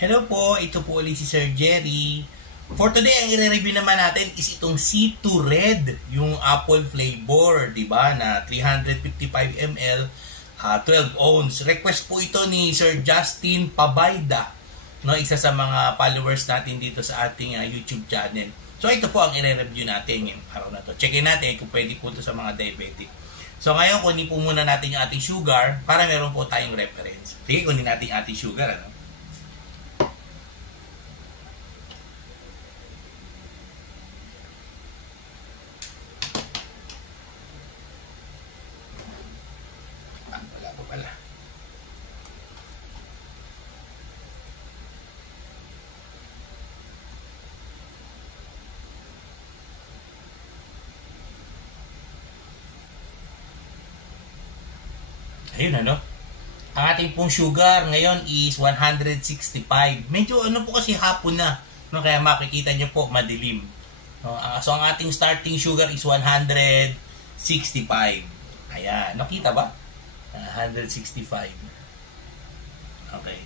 Hello po, ito po ulit si Sir Jerry. For today, ang i-review naman natin is itong C2 Red, yung apple flavor, di ba, na 355 ml, 12 ounce. Request po ito ni Sir Justin Pabayda, no, isa sa mga followers natin dito sa ating YouTube channel. So ito po ang i-review natin ngayong araw na to. Checkin natin kung pwede po ito sa mga diabetic. So ngayon, kunin po muna natin yung ating sugar para meron po tayong reference. Sige, kunin natin yung ating sugar, ano? Wala po pala. Ayun, ano? Ang ating pong sugar ngayon is 165. Medyo ano po kasi hapon na, no? Kaya makikita nyo po madilim. No? So ang ating starting sugar is 165. Ayan, nakita ba? 165. Okay.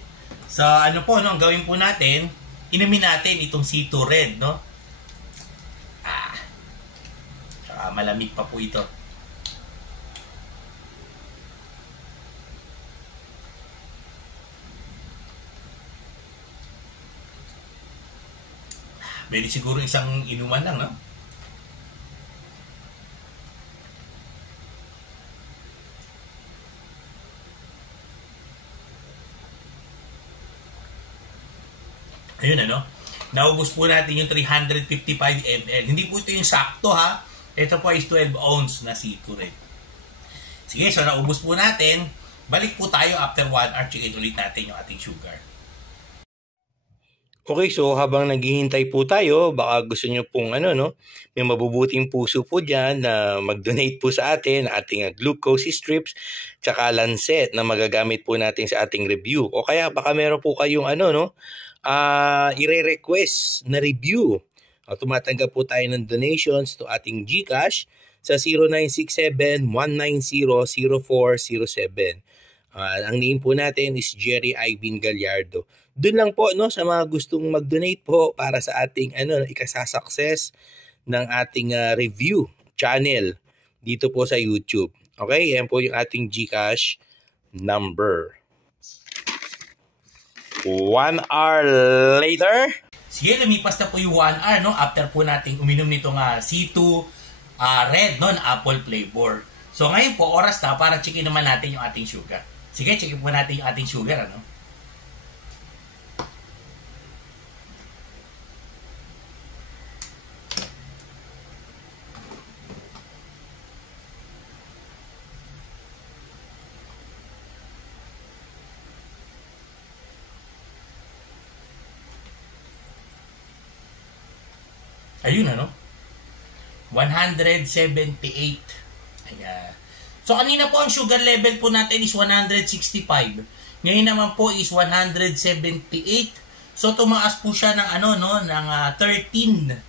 So ano po, no? Ang gawin po natin, inumin natin itong C2 Red, no? Saka malamig pa po ito. Pwede siguro isang inuman lang, no? Ayun, ano? Naubos po natin yung 355 ml. Hindi po ito yung sakto, ha? Ito po is 12 ounce na C2 Red. Sige, so naubos po natin. Balik po tayo after 1 hour. Checkin ulit natin yung ating sugar. Okay, so habang naghihintay po tayo, baka gusto nyo pong may mabubuting puso po dyan na mag-donate po sa atin, ating glucose strips, tsaka lancet na magagamit po natin sa ating review. O kaya baka meron po kayong i-request na review. Tumatanggap po tayo ng donations to ating GCash sa 0967-190-0407. Ang name po natin is Jerry Ivan Gallardo. Doon lang po, no, sa mga gustong mag-donate po para sa ating ikasasucess ng ating review channel dito po sa YouTube. Okay, yan po yung ating GCash number. 1 hour later. Sige, lumipas na po yung 1 hour, no? After po nating uminom nitong C2 Red, no? Apple flavor. So ngayon po, oras na para checkin naman natin yung ating sugar. Sige, checkin po natin yung ating sugar, ano? Ayun, ano? 178. Ayan. So, kanina po ang sugar level po natin is 165. Ngayon naman po is 178. So, tumaas po siya ng ng 13.13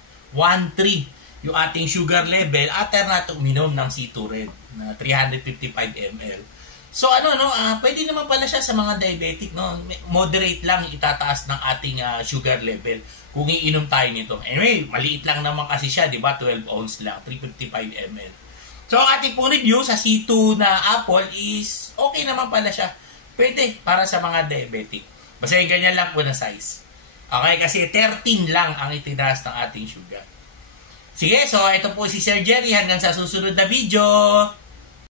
yung ating sugar level after natin uminom ng C2 Red na 355 ml. So, pwede naman pala siya sa mga diabetic, no? Moderate lang itataas ng ating sugar level kung iinom tayo nito. Anyway, maliit lang naman kasi siya, di ba? 12 ounce lang, 355 ml. So, ang ating pong review sa C2 na apple is okay naman pala siya. Pwede para sa mga diabetic. Basta yung ganyan lang po na size. Okay, kasi 13 lang ang itinaas ng ating sugar. Sige, so ito po si Sir Jerry hanggang sa susunod na video.